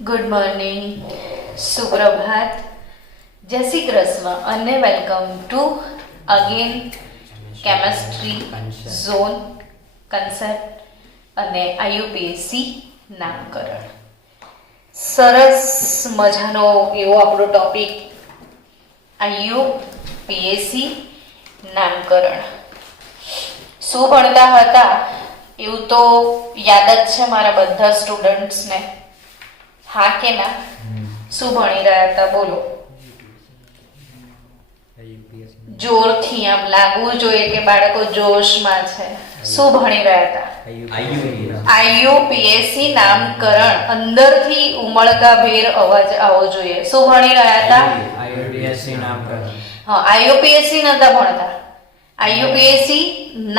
Good morning, સુપ્રભાત, જય શ્રી કૃષ્ણ અને welcome to again chemistry zone concept અને આઈયુપીએસસી નામકરણ. સરસ મજાનો એવો આપણો ટોપિક આઈયુપીએસસી નામકરણ. શું ભણતા હતા એવું તો યાદ જ છે મારા બધા સ્ટુડન્ટ્સને. હા કે ના? શું ભણી રહ્યા હતા બોલો? જોરથી આમ લાગવું જોઈએ કે બાળકો જોશમાં છે. શું ભણી રહ્યા હતા? આઈયુપીએસસી નામકરણ. અંદરથી ઉમળકાભેર અવાજ આવવો જોઈએ. શું ભણી રહ્યા હતા? આઈયુપીએસસી નામકરણ. હા, આઈયુપીએસસી નતા ભણતા, આઈયુપીએસસી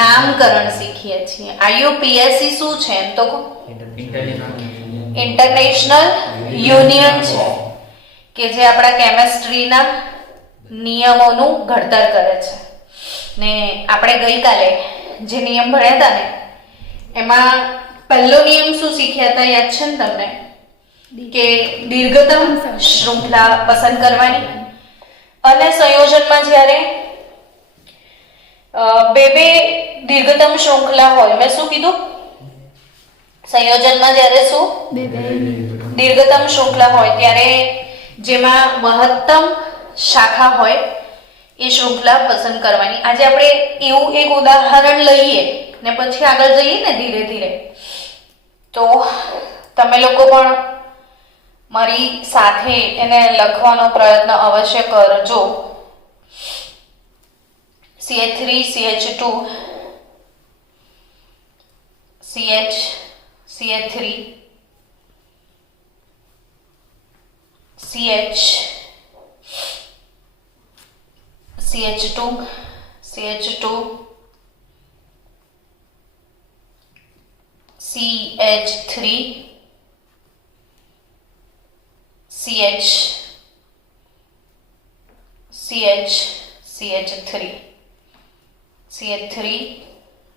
નામકરણ શીખીએ છીએ. આઈયુપીએસસી શું છે એમ તો ઇન્ટરનેશનલ યુનિયન છે કે જે આપણા કેમેસ્ટ્રીના નિયમોનું ઘડતર કરે છે. ને આપણે ગઈકાલે જે નિયમ ભણ્યા હતા ને એમાં પહેલો નિયમ શું શીખ્યા હતા યાદ છે ને તમને? કે દીર્ઘતમ શૃંખલા પસંદ કરવાની અને સંયોજનમાં જ્યારે બે દીર્ઘતમ શૃંખલા હોય, મેં શું કીધું? સંયોજનમાં જ્યારે શું દીર્ઘતમ શૃંખલા હોય ત્યારે જેમાં મહત્તમ શાખા હોય એ શૃંખલા પસંદ કરવાની. આજે આપણે એવું એક ઉદાહરણ લઈએ ને પછી આગળ જઈએ ને ધીરે ધીરે, તો તમે લોકો પણ મારી સાથે એને લખવાનો પ્રયત્ન અવશ્ય કરજો. CH3 CH2 CH3 CH CH2 CH2 CH3 CH CH CH3 CH3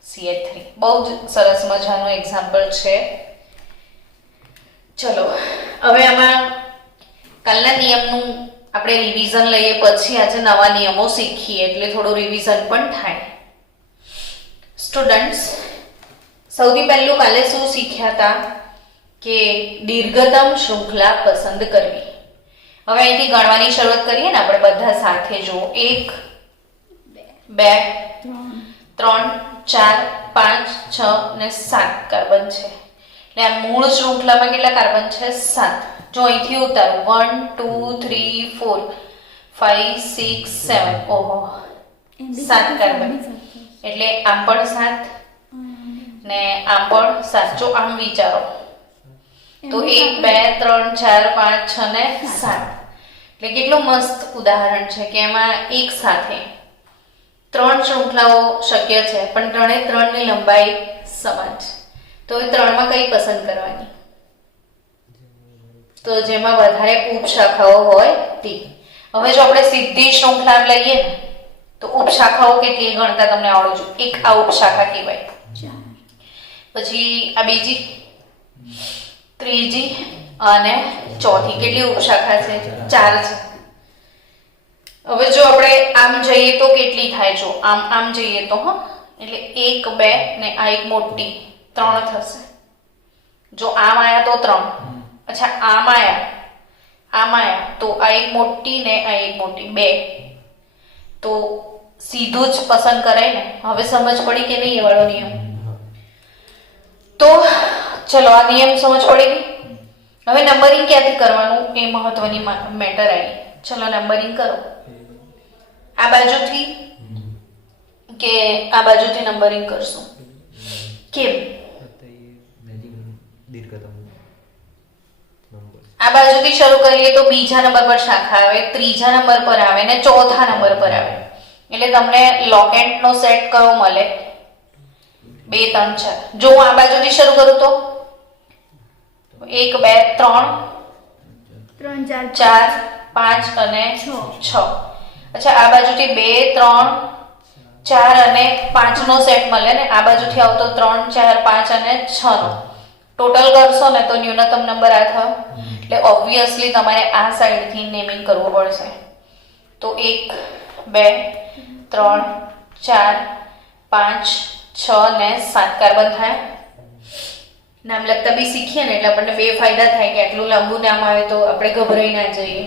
CH3. બહુ જ સરસ મજાનું એક્ઝામ્પલ છે. ચલો હવે આમાં કાલના નિયમનું આપણે રિવિઝન લઈએ, પછી આજે નવા નિયમો શીખીએ એટલે થોડું રિવિઝન પણ થાય. સ્ટુડન્ટ્સ, સૌથી પહેલું કાલે શું શીખ્યા હતા કે દીર્ઘતમ શૃંખલા પસંદ કરવી. હવે અહીંથી ગણવાની શરૂઆત કરીએ ને આપણે બધા સાથે. જો 1 2 3 4 5 6 ને 7 કાર્બન છે. એટલે આ મૂળ શૃંખલામાં કેટલા કાર્બન છે? 7. જો અહીંથી ઉતારું 1 2 3 4 5 6 7, ઓહો 7 કાર્બન. એટલે આમ પણ 7 ને આમ પણ 7. જો આમ વિચારો તો 1 2 3 4 5 6 ને 7. એટલે કેટલું મસ્ત ઉદાહરણ છે કે એમાં એક સાથે 3 શૃંખલાઓ શક્ય છે પણ ત્રણે ત્રણની લંબાઈ સમાન છે. તો એ 3માં કઈ પસંદ કરવાની? તો જેમાં વધારે ઉપશાખાઓ હોય તે. હવે જો આપણે સીધી શૃંખલા લઈએ ને તો ઉપશાખાઓ કેટલી ગણતા તમને આવડવું જોઈએ. એક આ ઉપશાખા કહેવાય, પછી આ બીજી, ત્રીજી અને ચોથી. કેટલી ઉપશાખા છે? 4 છે. હવે જો આપણે આમ જઈએ તો કેટલી થાય? જો આમ જઈએ તો એટલે 1 2 ને આ એક મોટી 3 થશે. જો આમ આયા તો 3. અચ્છા આમ આયા તો આ એક મોટી ને આ એક મોટી 2. તો સીધું જ પસંદ કરાય ને. હવે સમજ પડી કે નહીં એ વાળો નિયમ? તો ચલો આ નિયમ સમજ પડી ગઈ. હવે નંબરિંગ ક્યાંથી કરવાનું એ મહત્વની મેટર આવી. ચલો નંબરિંગ કરો. આ બાજુથી કે આ બાજુથી નંબરિંગ કરશું? કેમ? આ બાજુથી શરૂ કરીએ તો બીજા નંબર પર શાખા આવે, ત્રીજા નંબર પર આવે ને ચોથા નંબર પર આવે. એટલે તમને લોકેન્ટનો સેટ કયો મળે? 2 3 4. જો હું આ બાજુથી શરૂ કરું તો 1 2 3 4 5 અને 6. અચ્છા આ બાજુથી 2 3 4 અને 5 નો સેટ મળે ને આ બાજુથી આવતો 3 4 5 અને 6 નો. ટોટલ કરશો ને તો ન્યૂનતમ નંબર આ થયો. એટલે ઓબ્વિયસલી તમારે આ સાઈડથી નેમિંગ કરવું પડશે. તો 1 2 3 4 5 6 ને 7 કાર્બન થાય. નામ લખતા બી શીખીએ ને એટલે આપણને બે ફાયદા થાય કે આટલું લાંબુ નામ આવે તો આપણે ગભરાઈ ના જઈએ.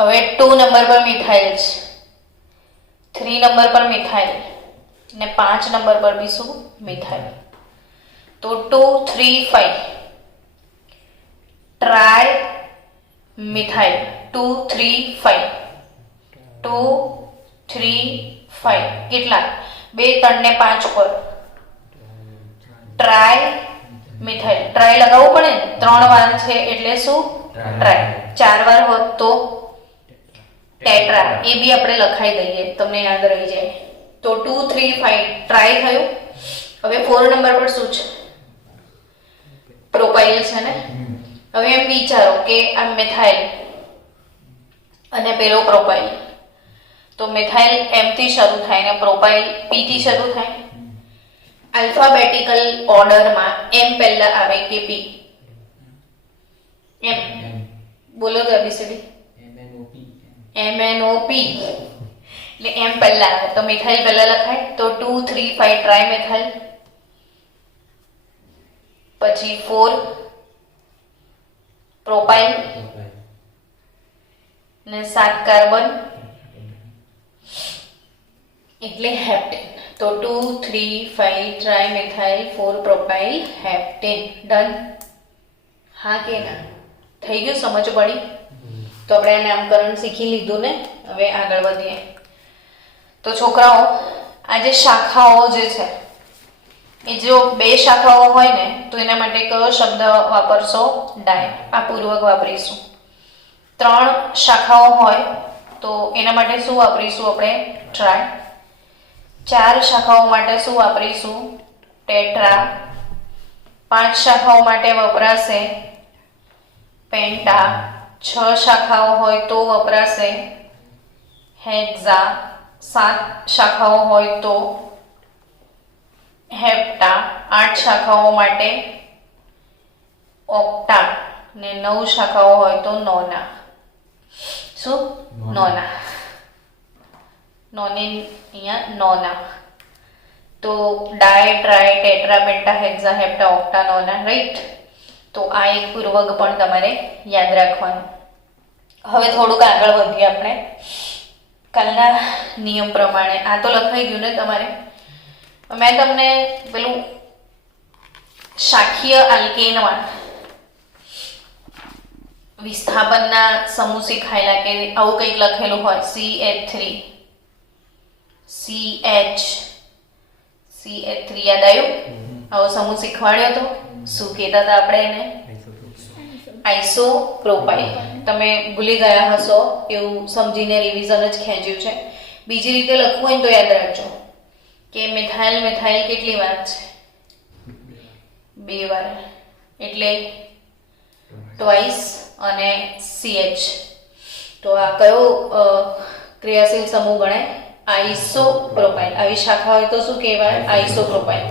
હવે 2 નંબર પર મિથાઇલ છે, 3 નંબર પર મિથાઇલ ને 5 નંબર પર બી શું મિથાઇલ. તો 2 3 5 ટ્રાય મિથાઇલ. 2 3 5 2 3 5 કેટલા 2 3 ને 5 પર ટ્રાય મિથાઇલ. ટ્રાય લગાવવું પડે ને, 3 વાર છે એટલે શું ટ્રાય. 4 વાર હોત તો ટેટ્રા. એ બી આપણે લખાઈ દઈએ, તમને યાદ રહી જાય. તો 2 3 5 ટ્રાય થયું. હવે 4 નંબર પર શું છે? પ્રોપાઇલ છે ને. હવે એમ વિચારો કે આ મિથાઇલ અને પેલો પ્રોપાઇલ. તો મિથાઇલ એમ થી શરૂ થાય ને પ્રોપાઇલ પી થી શરૂ થાય. આલ્ફાબેટિકલ ઓર્ડરમાં એમ પહેલા આવે કે પી? એમ બોલો તો એબીસીડી. MNOP એટલે એમ પહેલા આવે તો મિથાઇલ પહેલા લખાય. તો 2 3 5 ટ્રાય મિથાઇલ, પછી 4 પ્રોપાઇલ ને 7 કાર્બન એટલે હેપ્ટેન. તો 2 3 5 try methyl 4 propyl heptane. Done? હા કે ના? થઈ ગયું? સમજ પડી? તો આપણે આ નામકરણ શીખી લીધું ને. હવે આગળ વધીએ. તો છોકરાઓ, આ જે શાખાઓ જે છે એ જો 2 શાખાઓ હોય ને તો એના માટે કયો શબ્દ વાપરશો? ડાય. આ પૂર્વક વાપરીશું. 3 શાખાઓ હોય તો એના માટે શું વાપરીશું આપણે? ટ્રાય. 4 શાખાઓ માટે શું વાપરીશું? ટેટ્રા. 5 શાખાઓ માટે વપરાશે પેન્ટા. 6 શાખાઓ હોય તો વપરાશે હેક્ઝા. 7 શાખાઓ હોય તો હેપ્ટા. 8 શાખાઓ માટે ઓક્ટા ને 9 શાખાઓ હોય તો નોના. શું? નોના. નોની અહીંયા નોના. તો ડાય try tetra પેન્ટા hexa હેપ્ટા octa નોના. Right? તો આ એક પૂર્વક પણ તમારે યાદ રાખવાનું. હવે થોડુંક આગળ વધીએ આપણે કાલના નિયમ પ્રમાણે. આ તો લખાઈ ગયું ને તમારે. મેં તમને પેલું શાખીય આલ્કેનમાં વિસ્થાપનના સમૂહ શીખાયેલા કે આવું કંઈક લખેલું હોય CH3 યાદ આવ્યું? આવો સમૂહ શીખવાડ્યો તો શું કહેતા હતા આપણે એને? આઇસોપ્રોપાઇલ. તમે ભૂલી ગયા હશો એવું સમજીને રિવિઝન જ ખેંચ્યું છે. બીજી રીતે લખવું હોય તો યાદ રાખજો કે મિથાઇલ મિથાઇલ કેટલી વાર છે? 2 વાર. એટલે ટ્વાઇસ અને CH. તો આ કયો ક્રિયાશીલ સમૂહ ગણાય? આઇસોપ્રોપાઇલ. આવી શાખા હોય તો શું કહેવાય? આઇસોપ્રોપાઇલ.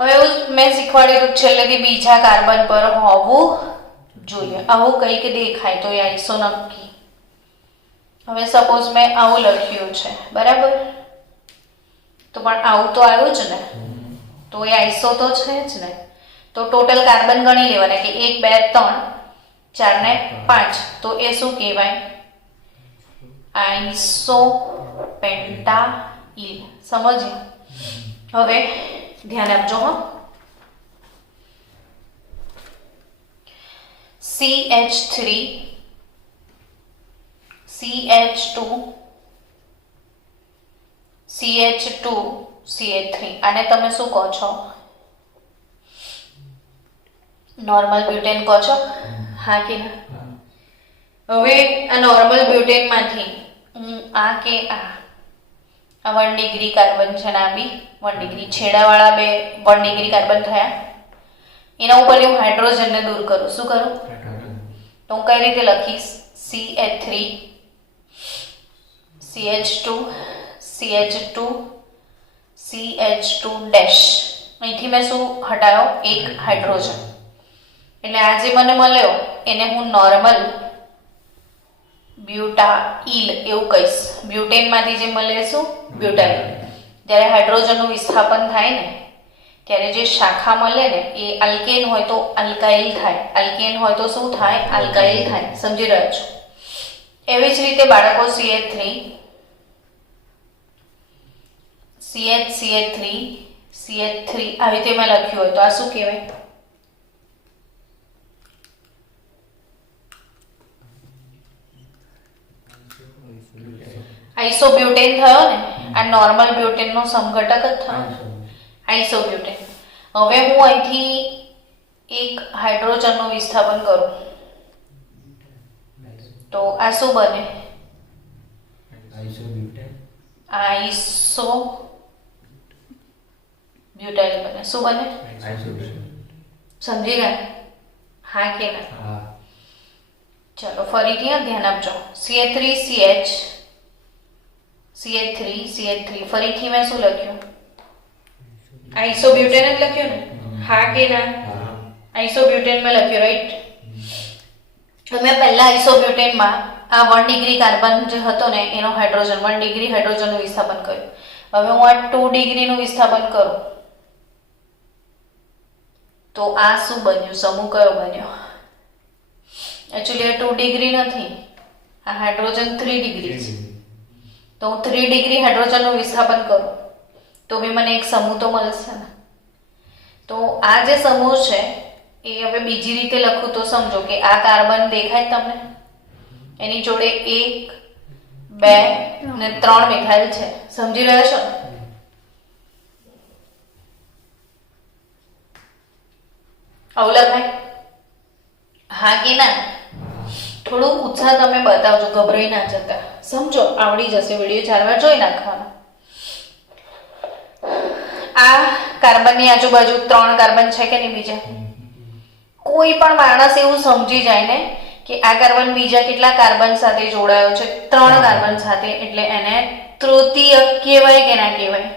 હવે એવું મેં શીખવાડેલું છેલ્લેથી બીજા કાર્બન પર હોવું જોઈએ. આવું કંઈક દેખાય તો એ આઈસો નક્કી. હવે સપોઝ મેં આવું લખ્યું છે, બરાબર? તો પણ આવું તો આવ્યું જ ને, તો એ આઈસો તો છે જ ને. તો ટોટલ કાર્બન ગણી લેવાના કે 1 2 3 4 ને 5. તો એ શું કહેવાય? આઈસો પેન્ટાઇલ. સમજ્યા? હવે ધ્યાન આપજો હો. CH3 CH2 CH2 CH3 આને તમે શું કહો છો? નોર્મલ બ્યુટેન કહો છો? હા કે ના? હવે આ નોર્મલ બ્યુટેન માંથી આ કે આ 1 ડિગ્રી કાર્બન છે ને આ બી 1 ડિગ્રી, છેડાવાળા બે 1 ડિગ્રી કાર્બન થયા. એના ઉપર હું હાઇડ્રોજનને દૂર કરું. શું કરું? તો હું કઈ રીતે લખીશ? CH3 CH2 CH2 CH2 dash. અહીંથી મેં શું હટાયો? એક હાઇડ્રોજન. એટલે આ જે મને મળ્યો એને હું નોર્મલ બ્યુટાઇલ એવું કહીશ. બ્યુટેનમાંથી જે મળે શું? બ્યુટાઇલ. જ્યારે હાઇડ્રોજનનું વિસ્થાપન થાય ને ત્યારે જે શાખા મળે ને એ આલ્કેન હોય તો આલ્કાઇલ થાય, આલ્કેન હોય તો શું થાય? આલ્કાઇલ થાય. સમજી રહ્યા છો? એવી જ રીતે બાળકો CH3 આવી રીતે મેં લખ્યું હોય તો આ શું કહેવાય? આઇસોબ્યુટેન થયો ને. આ નોર્મલ બ્યુટેનનો સમઘટક જ થયો, આઇસોબ્યુટેન. હવે હું અહીંથી એક હાઇડ્રોજનનું વિસ્થાપન કરું તો આ શું બને? આઇસોબ્યુટાઇલ બને. શું બને? સમજી ગયા? હા કે ના? ચલો ફરીથી ધ્યાન આપજો. CH3 ફરીથી મેં શું લખ્યું? આઇસોબ્યુટેન જ લખ્યું ને? હા કે ના? આઇસોબ્યુટેન મેં લખ્યું, રાઈટ? મેં પહેલા આઇસોબ્યુટેનમાં આ 1 ડિગ્રી કાર્બન જે હતો ને એનો હાઇડ્રોજન 1 ડિગ્રી હાઇડ્રોજનનું વિસ્થાપન કર્યું. હવે હું આ 2 ડિગ્રીનું વિસ્થાપન કરું તો આ શું બન્યું? સમૂહ કયો બન્યો? એકચ્યુઅલી આ 2 ડિગ્રી નથી, આ હાઇડ્રોજન 3 ડિગ્રી છે. તો હું 3 ડિગ્રી હાઇડ્રોજનનું વિસ્થાપન કરું તો બી મને એક સમૂહ તો મળશે ને. તો આ જે સમૂહ છે એ હવે બીજી રીતે લખું તો સમજો કે આ કાર્બન દેખાય તમને, એની જોડે 1 2 અને 3 મિથાઇલ છે. સમજી રહ્યા છો? આવું લખાય? હા કે ના? થોડું ઉત્સાહ તમે બતાવજો, ગભરાઈ ના જતા. સમજો, આવડી જશે. વિડીયો 4 વાર જોઈ નાખવાનો. આ કાર્બનની આજુબાજુ 3 કાર્બન છે કે નહીં બીજા? કોઈ પણ માણસ એવું સમજી જાય ને કે આ કાર્બન બીજા કેટલા કાર્બન સાથે જોડાયો છે? 3 કાર્બન સાથે, એટલે એને તૃતીયક કહેવાય કે ના કહેવાય?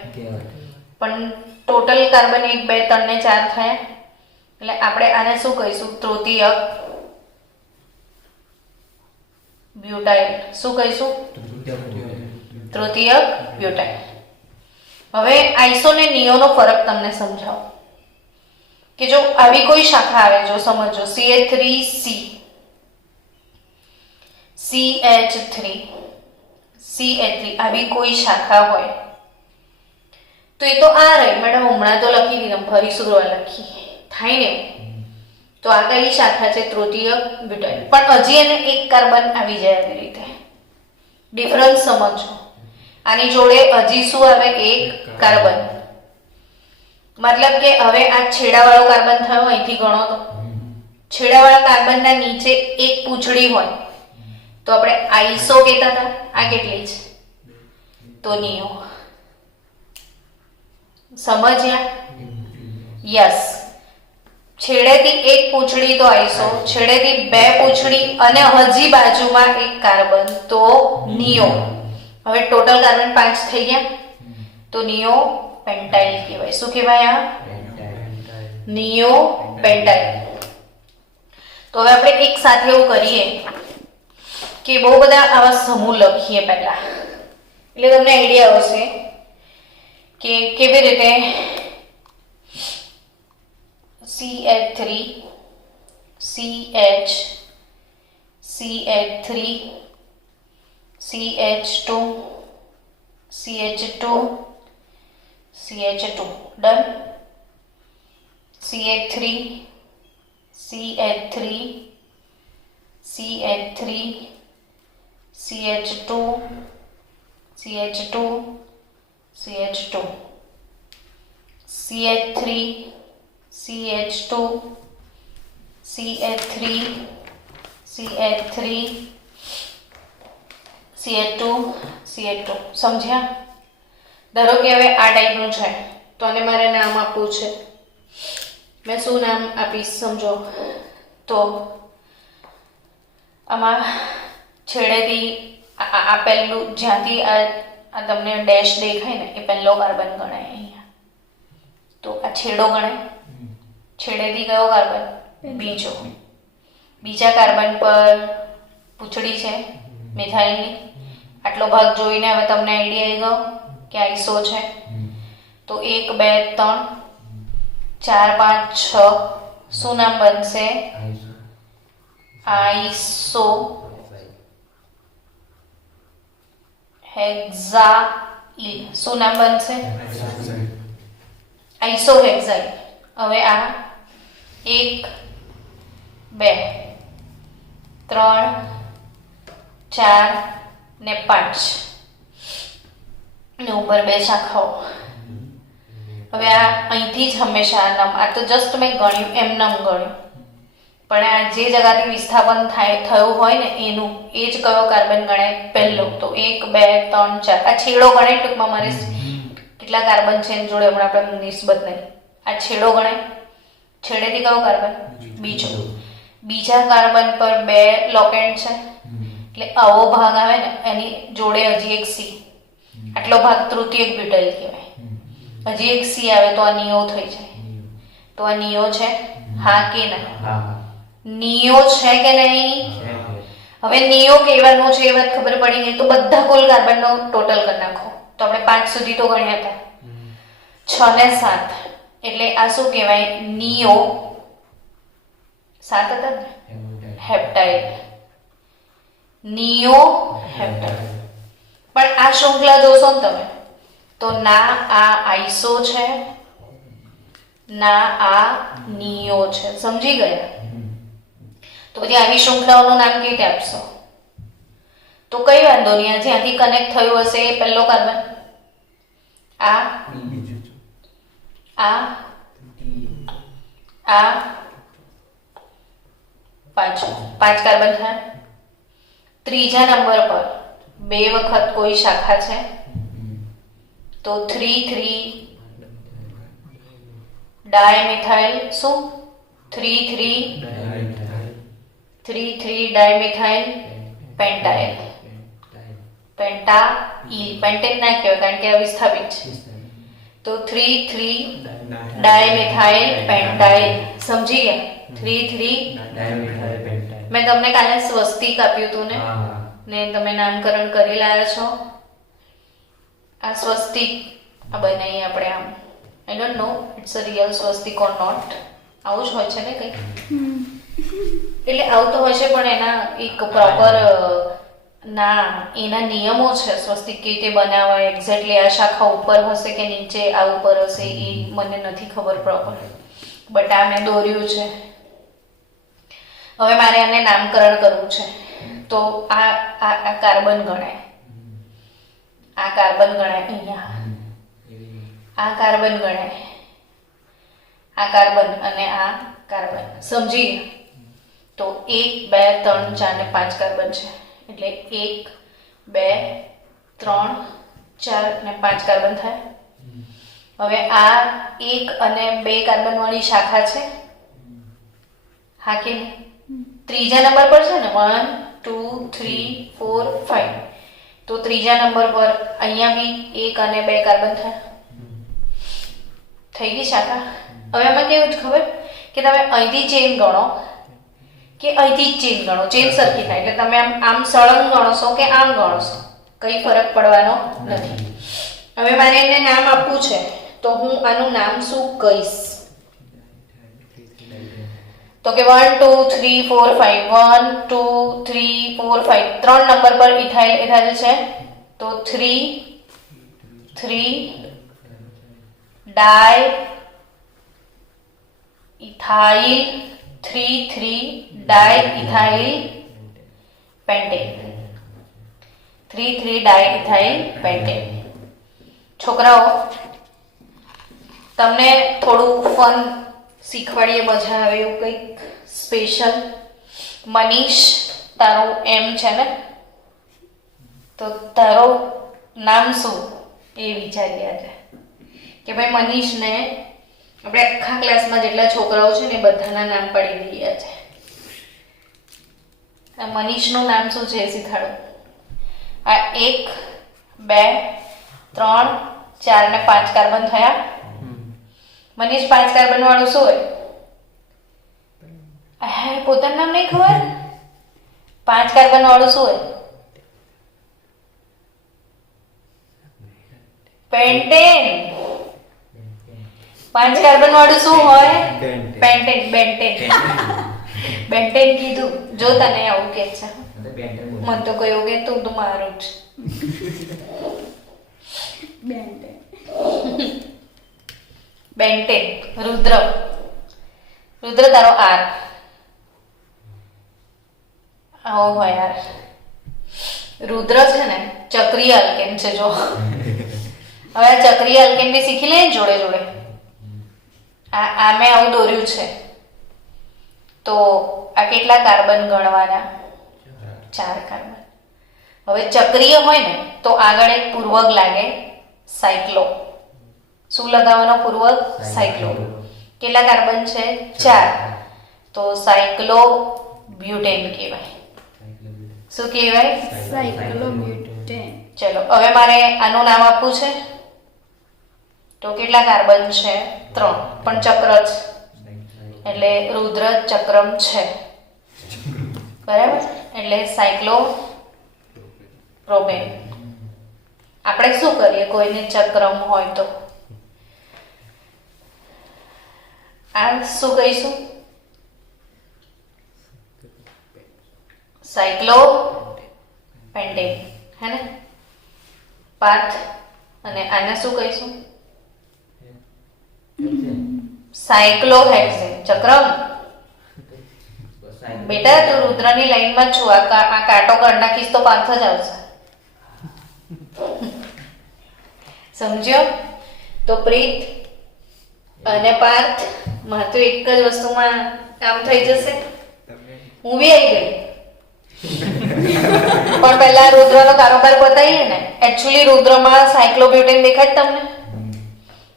પણ ટોટલ કાર્બન 1 2 3 ને 4 થયા એટલે આપણે આને શું કહીશું? તૃતીયક બ્યુટાઇલ. શું કહીશું? તૃતીયક બ્યુટાઇલ. હવે આઇસો ને નિયોનો ફરક તમને સમજાવો કે જો આવી કોઈ શાખા આવે, જો સમજો CH3 આવી કોઈ શાખા હોય તો એ તો આ રહી. મેડમ હમણાં તો લખી દીધું, ફરી સુધરવા લખી થાય ને. તો આ કઈ શાખા છે? તૃતીયક બ્યુટાઇલ. પણ હજી એને એક કાર્બન આવી જાય આવી રીતે. ડિફરન્સ સમજો. આની જોડે હજી શું આવે? એક કાર્બન. મતલબ કે હવે આ છેડાવાળો કાર્બન થયો, અહીંથી ગણો તો છેડાવાળા કાર્બનના નીચે એક પૂંછડી હોય તો આપણે આઈસો કહેતા હતા. આ કેટલી છે? તો નિયો. સમજ્યા? યસ. છેડેથી એક પૂંછડી તો આઈસો, છેડેથી 2 પૂંછડી અને હજી બાજુમાં એક કાર્બન તો નિયો. હવે ટોટલ કાર્બન 5 થઈ ગયા તો નિયો પેન્ટાઇલ કહેવાય. શું કહેવાય? આ નિયો પેન્ટાઇલ. તો હવે આપણે એક સાથે એવું કરીએ કે બહુ બધા આવા સમૂહ લખીએ પહેલા, એટલે તમને આઈડિયા આવશે કે કેવી રીતે CH3 CH2 done. CH3 CH2 CH3 CH2 સમજ્યા? ધારો કે હવે આ ટાઈપનું છે તો આને મારે નામ આપવું છે. મેં શું નામ આપીશ સમજો? તો આમાં છેડેથી આ પહેલું, જ્યાંથી આ તમને ડેશ દેખાય ને એ પહેલો કાર્બન ગણાય અહીંયા. તો આ છેડો ગણાય. છેડેથી કયો કાર્બન? બીજો. બીજા કાર્બન પર પૂંછડી છે મિથાઇલની. આટલો ભાગ જોઈને હવે તમને આઈડિયા આવી ગયો કે આઈસો છે. તો 1 2 3 4 5 6 શું નામ બનશે? આઈસો હેક્ઝાઇલ. શું નામ બનશે? આઈસો હેક્ઝાઇલ. હવે આ 1 2 3 4 ને 5 ને ઉપર 2 શાખાઓ. હવે આ અહીંથી જ હંમેશા આ તો જસ્ટ મેં ગણ્યું, એમનેમ ગણ્યું, પણ આ જે જગ્યાથી વિસ્થાપન થયું હોય ને એનું એ જ કયો કાર્બન ગણાય? પહેલો. તો 1 2 3 4 આ છેડો ગણાય. ટૂંકમાં મારે કેટલા કાર્બન છે એની જોડે હમણાં આપણે નિસ્બત નહીં. આ છેડો ગણાય. છેડેથી કયો કાર્બન? બીજો. બીજા કાર્બન પર 2 લોકેન્ટ છે એટલે આવો ભાગ આવે ને એની જોડે હજી એક સી. આટલો ભાગ તૃતીયક બ્યુટાઇલ કહેવાય. હજી એક સી આવે તો આ નિયો થઈ જાય. તો આ નિયો છે, હા કે ના? નિયો છે કે નહીં? હવે નિયો કહેવાનો છે એ વાત ખબર પડી ગઈ. તો બધા કુલ કાર્બનનો ટોટલ કરી નાખો. તો આપણે 5 સુધી તો ગણ્યા હતા, 6 ને 7 એટલે આ શું કહેવાય? નિયો 7 હતા ને? હેપ્ટાઇડ. નિયો હેપ્ટાઇડ. પણ આ શૃંખલા જોશો ને તમે તો ના આ આઈસો છે, ના આ નિયો છે. સમજી ગયા? તો પછી આવી શૃંખલાઓનું નામ કેવી રીતે આપશો? તો કઈ વાંધો નહીં, જ્યાંથી કનેક્ટ થયું હશે એ પહેલો કાર્બન, આ પાછો 5 કાર્બન થયા. ત્રીજા નંબર પર 2 વખત કોઈ શાખા છે તો 3 ડાયમિથાઇલ. શું? 3 ડાયમિથાઇલ પેન્ટાઇલ. પેન્ટાઇલ પેન્ટેન ના કહેવાય કારણ કે આ વિસ્થાપિત છે. તો 3 ડાયમિથાઇલ પેન્ટાઇલ. સમજી ગયા? 3 મેં તમને કાલે સ્વસ્તિક આપ્યું હતું ને તમે નામકરણ કરી લાયા છો. આ સ્વસ્તિક આ બનાવીએ આપણે આમ. I don't know it's a real swastika or not. આવું જ હોય છે ને કંઈક. એટલે આવું તો હોય છે પણ એના એક પ્રોપર એના નિયમો છે. સ્વસ્તિક કેવી રીતે બનાવાય, એક્ઝેક્ટલી આ શાખા ઉપર હશે કે નીચે આ ઉપર હશે એ મને નથી ખબર પ્રોપર, બટ આ મેં દોર્યું છે. હવે મારે આને નામકરણ કરવું છે તો આ કાર્બન ગણાય, આ કાર્બન ગણાય, અહીંયા આ કાર્બન ગણાય, આ કાર્બન અને આ કાર્બન. સમજી? તો 1 2 3 4 ને 5 કાર્બન છે એટલે 1 2 3 4 ને 5 કાર્બન થાય. હવે આ 1 અને 2 કાર્બન વાળી શાખા છે, હા કે નહીં? ત્રીજા નંબર પર છે ને 1 2 3 4 5. તો ત્રીજા નંબર પર અહીંયા બી 1 અને 2 કાર્બન થાય. થઈ ગઈ શાખા. હવે આમાં કેવું જ ખબર કે તમે અહીંથી ચેન ગણો કે અહીંથી જ ચેન ગણો, ચેન સરખી થાય. એટલે તમે આમ સળંગ ગણશો કે આમ ગણશો કઈ ફરક પડવાનો નથી. હવે મારે એને નામ આપવું છે તો હું આનું નામ શું કહીશ? તો કે 1 2 3 4 5 1 2 3 4 5 3 નંબર પર ઇથાઇલ છે તો 3 ડાય ઇથાઇલ 3 ડાય ઇથાઇલ પેન્ટેન. 3 ડાય ઇથાઇલ પેન્ટેન. છોકરાઓ તમને થોડું ફન શીખવાડીએ, મજા આવે એવું કંઈક સ્પેશિયલ. મનીષ તારું એમ છે ને, તો તારો નામ શું એ વિચારી આજે કે ભાઈ મનીષને આપણે આખા ક્લાસમાં જેટલા છોકરાઓ છે ને બધાના નામ પાડી રહ્યા છે. આ મનીષનું નામ શું છે એ શીખાડો. આ 1 2 3 4 ને 5 કાર્બન થયા. મનીષ 5 કાર્બન વાળું શું હોય? હે પોતાનું નામ નહીં ખબર? 5 કાર્બન વાળું શું હોય? પેન્ટેન. 5 કાર્બન વાળું શું હોય? પેન્ટેન. બેન્ટેન કીધું. જો તને આવું કે છે, મને તો કયું કે તું તો મારું જ. બેન્ટેન. રુદ્ર તારો આર. આવો હોય યાર. રુદ્ર છે ને ચક્રીય અલ્કેન છે. જો હવે આ ચક્રીય અલ્કેન બી શીખી લે જોડે જોડે. આ મેં આવું દોર્યું છે. તો આ કેટલા કાર્બન ગણવાના? 4 કાર્બન. હવે ચક્રીય હોય ને તો આગળ એક પૂર્વક લાગે સાયક્લો. શું લગાવવાનો પૂર્વક? સાયક્લો. કેટલા કાર્બન છે? 4. તો સાયક્લો બ્યુટેન કહેવાય. શું કહેવાય? સાયક્લોબ્યુટેન. ચલો હવે મારે આનું નામ આપવું છે. તો કેટલા કાર્બન છે? 3. પણ ચક્ર છે એટલે રુદ્ર ચક્રમ છે. બરાબર? એટલે સાયક્લો પ્રોપેન. આપણે શું કરીએ કોઈને ચક્રમ હોય તો? આ શું કહીશું? સાયક્લો પેન્ટેન. હે ને? પાથ. અને આને શું કહીશું? સાયક્લોહેક્સેન. ચક્રમ. બેટા તું રુદ્રની લાઈનમાં છું. આ કાંટો કાઢ નાખીશ તો પાથ જ આવશે. સમજ્યો? તો પ્રીત અને પાર્થ માં તો એક જ વસ્તુમાં કામ થઈ જશે. હું બી આવી ગઈ. પણ પહેલા રુદ્રનો કારોબાર બતાવીએ ને. એકચ્યુઅલી રુદ્રમાં સાયક્લોબ્યુટેન દેખાય જ તમને?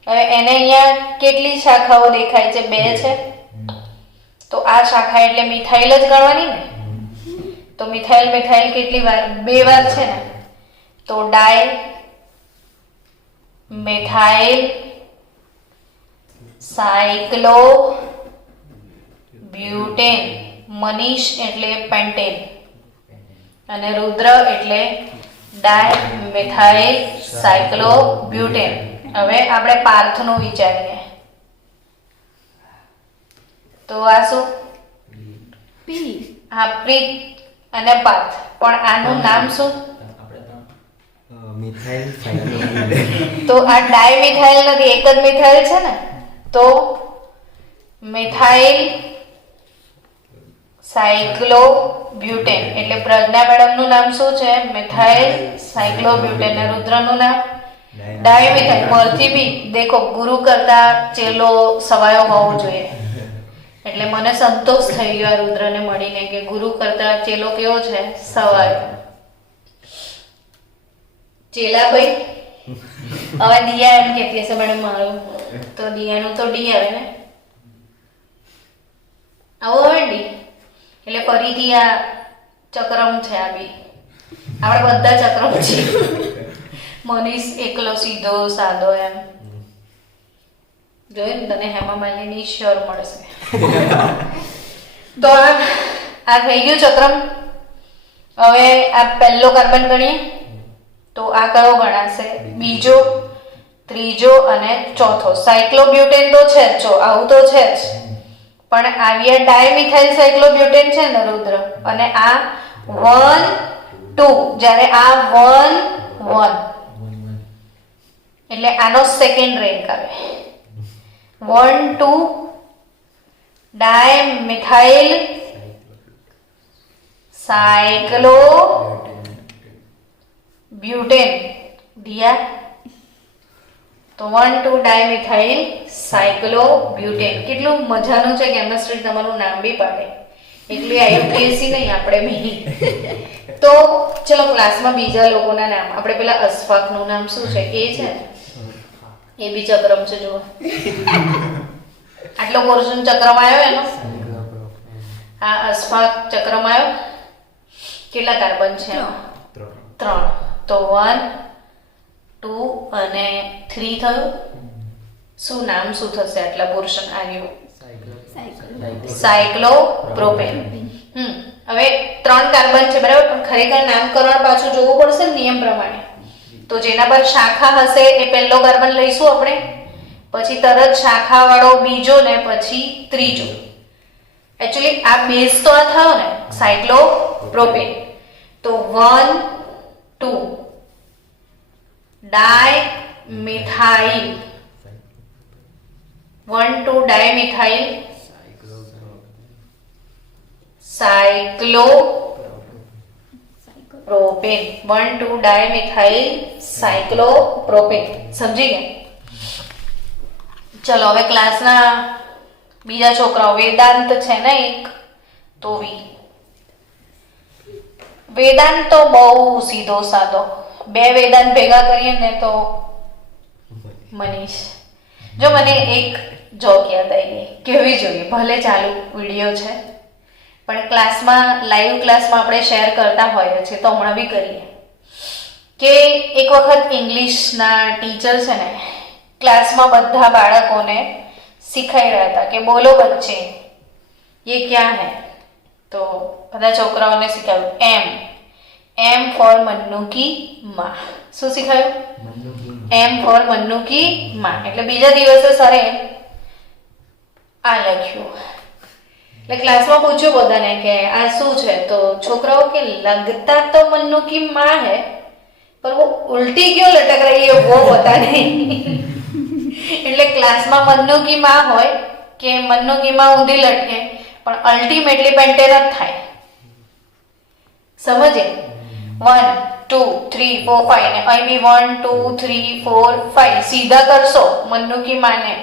હવે એને અહીંયા કેટલી શાખાઓ દેખાય છે? 2 છે. તો આ શાખા એટલે મિથાઇલ જ ગણવાની ને. તો મિથાઇલ કેટલી વાર? 2 વાર છે ને. તો ડાય મિથાઇલ સાયક્લો બ્યુટેન. મનીષ એટલે પેન્ટેન અને રુદ્ર એટલે ડાય મિથાઇલ સાયક્લો બ્યુટેન. હવે આપણે પાર્થનું વિચારીએ. તો આ શું? પી. હા, પ્રીત અને પાર્થ. પણ આનું નામ શું? મિથાઇલ તો આ ડાય મિથાઇલ નથી, એક જ મિથાઇલ છે ને. તો મિથાઇલ સાયક્લોબ્યુટેન. એટલે પ્રજ્ઞા મેડમ નું નામ શું છે? Methyl cyclobutane. અને રુદ્રનું નામ ડાયમિથાઇલ. પરથી બી દેખો ગુરુ કરતા ચેલો સવાયો હોવો જોઈએ. એટલે મને સંતોષ થઈ ગયો આ રુદ્રને મળીને કે ગુરુ કરતા ચેલો કેવો છે? સવાયો. ચેલા ભાઈ. હવે દિયા એમ કહેતી હશે મેડમ મારું. તો દિયાનું તો ડી આવે ને. આવો હવે ડી. એટલે ફરીથી આ ચક્રમ છે. આ બી આપણે બધા ચક્રમ છીએ. મનીષ એકલો સીધો સાદો એમ. જોયું ને તને હેમા માલિની શ્યોર મળશે. તો આ થઈ ગયું ચક્રમ. હવે આ પહેલો કાર્બન ગણીએ તો આ કયો ગણાશે? બીજો, ત્રીજો અને ચોથો. સાયક્લોબ્યુટેન તો છે જ. જો આવું તો છે જ. પણ આવ્યા ડાયમિથાઇલ સાયક્લોબ્યુટેન છે ને રુદ્ર. અને આ 1 2. જ્યારે આ 1 1 એટલે આનો સેકન્ડ રેન્ક આવે. 1 2 ડાયમિથાઇલ સાયક્લો બ્યુટેન. દિયા તો 1 2 ડાયમિથાઇલ સાયક્લો બ્યુટેન. કેટલું મજાનું છે કેમિસ્ટ્રી. તમારું નામ બી પાડે. એટલી આઈયુપીએસસી નહીં આપણે બી. તો ચલો ક્લાસમાં બીજા લોકોના નામ. આપણે પેલા અશફાકનું નામ શું છે? એ છે એ બી ચક્રમ છે. જુઓ આટલો પોર્શન ચક્રમાં આવ્યો એનો. આ અશફાક ચક્રમાં આવ્યો. કેટલા કાર્બન છે? 3. તો 1 2 અને 3 થયું. શું નામ શું થશે? આટલા પોર્શન આવ્યું. સાયક્લોપ્રોપેન. હવે 3 કાર્બન છે બરાબર, પણ ખરેખર નામકરણ પાછું જોવું પડશે ને નિયમ પ્રમાણે. તો જેના પર શાખા હશે એ પહેલો કાર્બન લઈશું આપણે, પછી તરત શાખા વાળો બીજો ને પછી ત્રીજો. એકચ્યુઅલી આ બેઝ તો આ થયો ને સાયક્લોપ્રોપેન. તો 1 2 ડાયમિથાઇલ, 1 2 ડાયમિથાઇલ સાયક્લોપ્રોપેન, 1 2 ડાયમિથાઇલ સાયક્લોપ્રોપેન. સમજી ગયા? ચલો હવે ક્લાસના બીજા છોકરાઓ, વેદાંત છે ને એક, તો વેદાંત તો બહુ સીધો સાધો. 2 વેદાંત ભેગા કરીએ ને તો મનીષ. જો મને એક જોક યાદ આવી ગઈ, કેવી જોઈએ, ભલે ચાલુ વિડીયો છે પણ ક્લાસમાં, લાઈવ ક્લાસમાં આપણે શેર કરતા હોઈએ છીએ તો હમણાં બી કરીએ કે એક વખત ઇંગ્લિશના ટીચર છે ને ક્લાસમાં બધા બાળકોને શીખાઈ રહ્યા હતા કે બોલો બચ્ચે ये क्या है. તો બધા છોકરાઓને શીખાવ્યું એમ ફોર મન્નુ કી માં. શું શીખાયું? એમ ફોર મન્નુ કી માં. એટલે બીજા દિવસે સરે આ લખ્યું. એટલે ક્લાસમાં પૂછ્યું બધાને કે આ શું છે, તો છોકરાઓ કે લગતા તો મન્નુ કી માં है पर वो उल्टी क्यों लटक रही है वो बता नहीं. એટલે ક્લાસમાં મન્નુ કી માં હોય કે મન્નુ કી માં ઊંધી લટકે, પણ અલ્ટિમેટલી પેન્ટેન જ થાય. સમજે? 1 2 3 4 5 ને અહીં બી 1 2 3 4 5 સીધા કરશો મન્નુ કી માને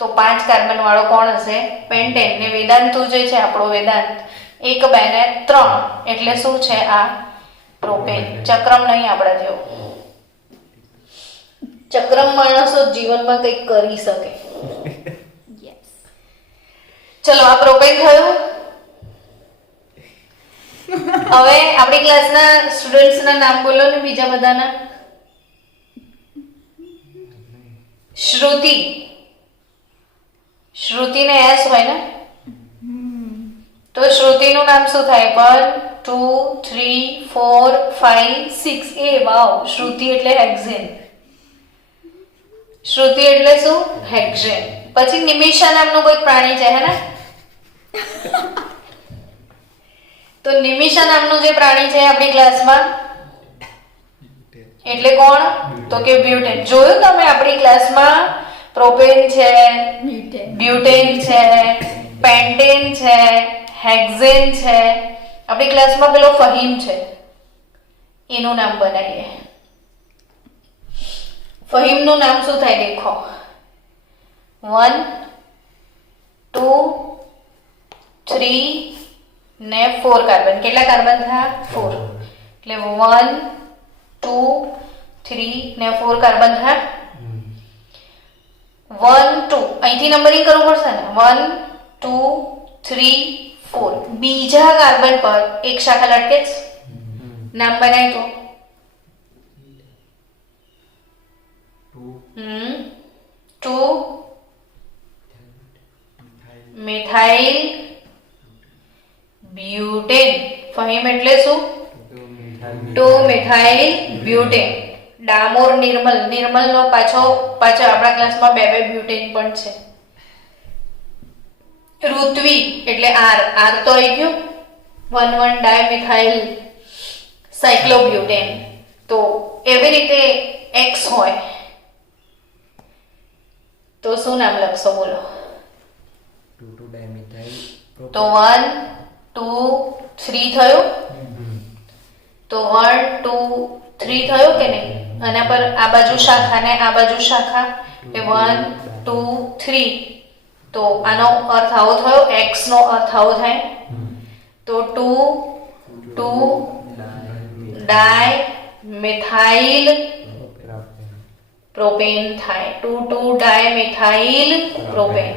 તો 5 કાર્બન વાળો કોણ હશે? પેન્ટેન. ને વેદાંતુ જે છે આપણો વેદાંત 1 2 ને 3 એટલે શું છે? આ પ્રોપેન. ચક્રમ નહીં આપણા જેવો. ચક્રમ માણસો જીવનમાં કંઈક કરી શકે. Yes. ચલો આ પ્રોપેન થયું. હવે આપણી ક્લાસના સ્ટુડન્ટ્સના નામ બોલો ને બીજા બધાના. શ્રુતિ. શ્રુતિને એસ હોય ને, તો શ્રુતિનું નામ શું થાય? 1 2 3 4 5 6. એ વાવ, શ્રુતિ એટલે હેક્ઝેન. શ્રુતિ એટલે શું? હેક્ઝેન. પછી નિમિષા નામનું કોઈ પ્રાણી છે હે ને, તો નિમિષા નામનું જે પ્રાણી છે આપણી ક્લાસમાં એટલે કોણ? તો કે બ્યુટેન. જોયું તમે આપણી ક્લાસમાં પ્રોપેન છે, બ્યુટેન છે, પેન્ટેન છે, હેક્ઝેન છે. આપણી ક્લાસમાં પેલો ફહીમ છે, એનું નામ બનાવીએ. ફહીમનું નામ શું થાય દેખો? 1 2 3 ને 4 કાર્બન. કેટલા કાર્બન થયા? 4. એટલે 1 2 3 ને 4 કાર્બન થયા. 1 2 અહીંથી નંબરિંગ કરવું પડશે ને. 1 2 3 4. બીજા કાર્બન પર એક શાખા લટકે જ. નામ બનાય તો 2 મિથાઇલ બ્યુટેન. ફહીમ એટલે શું? 2 મિથાઇલ બ્યુટેન. ડામોર નિર્મલ. નિર્મલનો પાછો આપણા ક્લાસમાં 2 બ્યુટેન પણ છે. ઋત્વી એટલે આર તો આવી ગયું. 1 1 ડાયમિથાઇલ સાયક્લોબ્યુટેન. તો એવી રીતે એક્સ હોય તો શું નામ લખશો બોલો? તો 1 2 3 થયું. તો 1 2 3 થયું કે નહીં? આના પર આ બાજુ શાખા ને આ બાજુ શાખા એટલે 1 2 3. તો આનો અર્થ આવો થયો, x નો અર્થ આવો થાય. તો 2 2 ડાયમિથાઇલ પ્રોપેન થાય. 2 2 ડાયમિથાઇલ પ્રોપેન.